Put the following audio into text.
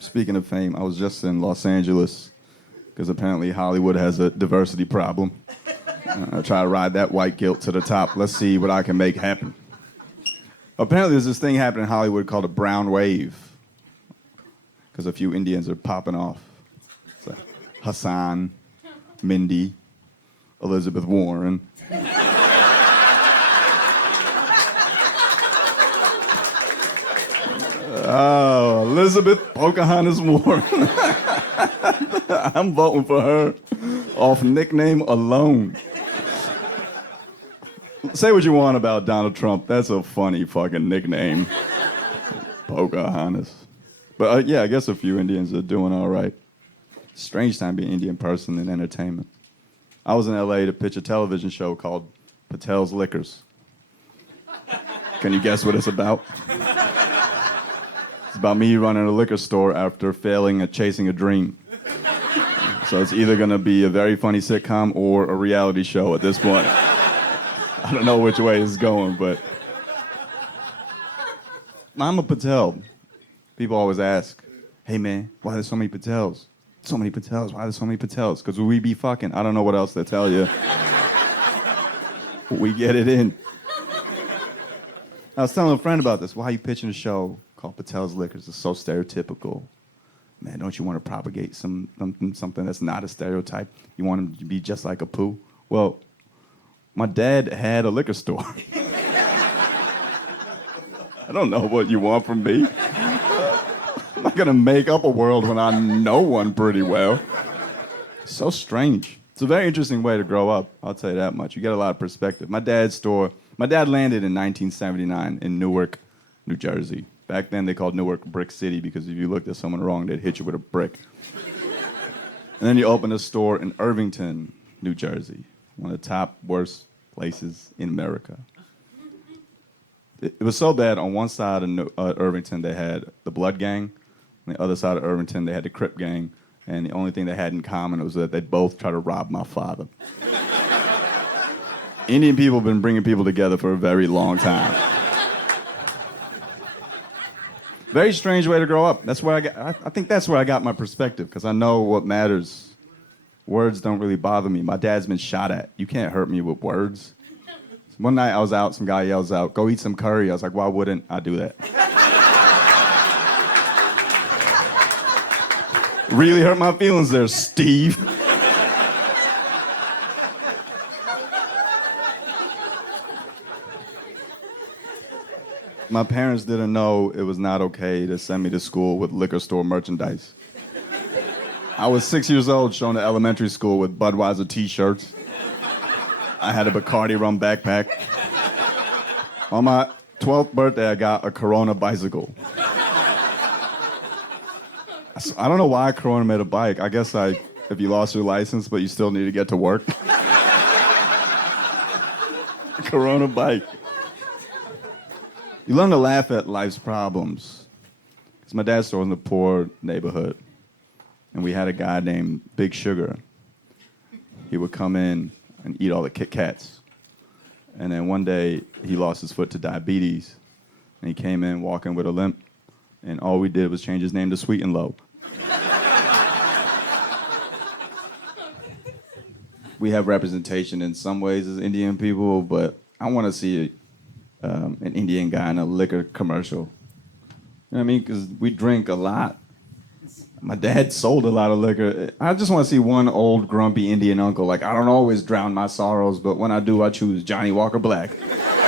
Speaking of fame, I was just in Los Angeles because apparently Hollywood has a diversity problem. I try to ride that white guilt to the top. Let's see what I can make happen. Apparently there's this thing happening in Hollywood called a brown wave because a few Indians are popping off. It's like Hassan, Mindy, Elizabeth Warren. Oh, Elizabeth Pocahontas Warren. I'm voting for her off nickname alone. Say what you want about Donald Trump. That's a funny fucking nickname. Pocahontas. But yeah, I guess a few Indians are doing all right. Strange time being an Indian person in entertainment. I was in LA to pitch a television show called Patel's Liquors. Can you guess what it's about? It's about me running a liquor store after failing at chasing a dream. So it's either gonna be a very funny sitcom or a reality show at this point. I don't know which way it's going, but I'm a Patel. People always ask, hey man, why there's so many Patels? So many Patels, why there's so many Patels? Because we be fucking. I don't know what else to tell you. We get it in. I was telling a friend about this. Why are you pitching a show called Patel's Liquors? It's so stereotypical. Man, don't you want to propagate something that's not a stereotype? You want him to be just like a poo? Well, my dad had a liquor store. I don't know what you want from me. I'm not gonna make up a world when I know one pretty well. So strange. It's a very interesting way to grow up, I'll tell you that much. You get a lot of perspective. My dad landed in 1979 in Newark, New Jersey. Back then they called Newark Brick City because if you looked at someone wrong, they'd hit you with a brick. And then he opened a store in Irvington, New Jersey, one of the top worst places in America. It was so bad, on one side of Irvington they had the Blood Gang, on the other side of Irvington they had the Crip Gang, and the only thing they had in common was that they both tried to rob my father. Indian people have been bringing people together for a very long time. Very strange way to grow up. That's where I think that's where I got my perspective, because I know what matters. Words don't really bother me. My dad's been shot at. You can't hurt me with words. One night I was out, some guy yells out, go eat some curry. I was like, why wouldn't I do that? Really hurt my feelings there, Steve. My parents didn't know it was not okay to send me to school with liquor store merchandise. I was 6 years old, shown to elementary school with Budweiser t-shirts. I had a Bacardi rum backpack. On my 12th birthday, I got a Corona bicycle. I don't know why Corona made a bike. I guess if you lost your license, but you still need to get to work. Corona bike. You learn to laugh at life's problems. Because my dad's store was in a poor neighborhood. And we had a guy named Big Sugar. He would come in and eat all the Kit Kats. And then one day, he lost his foot to diabetes. And he came in walking with a limp. And all we did was change his name to Sweet and Low. We have representation in some ways as Indian people, but I want to see an Indian guy in a liquor commercial. You know what I mean? Because we drink a lot. My dad sold a lot of liquor. I just want to see one old grumpy Indian uncle. Like, I don't always drown my sorrows, but when I do, I choose Johnny Walker Black.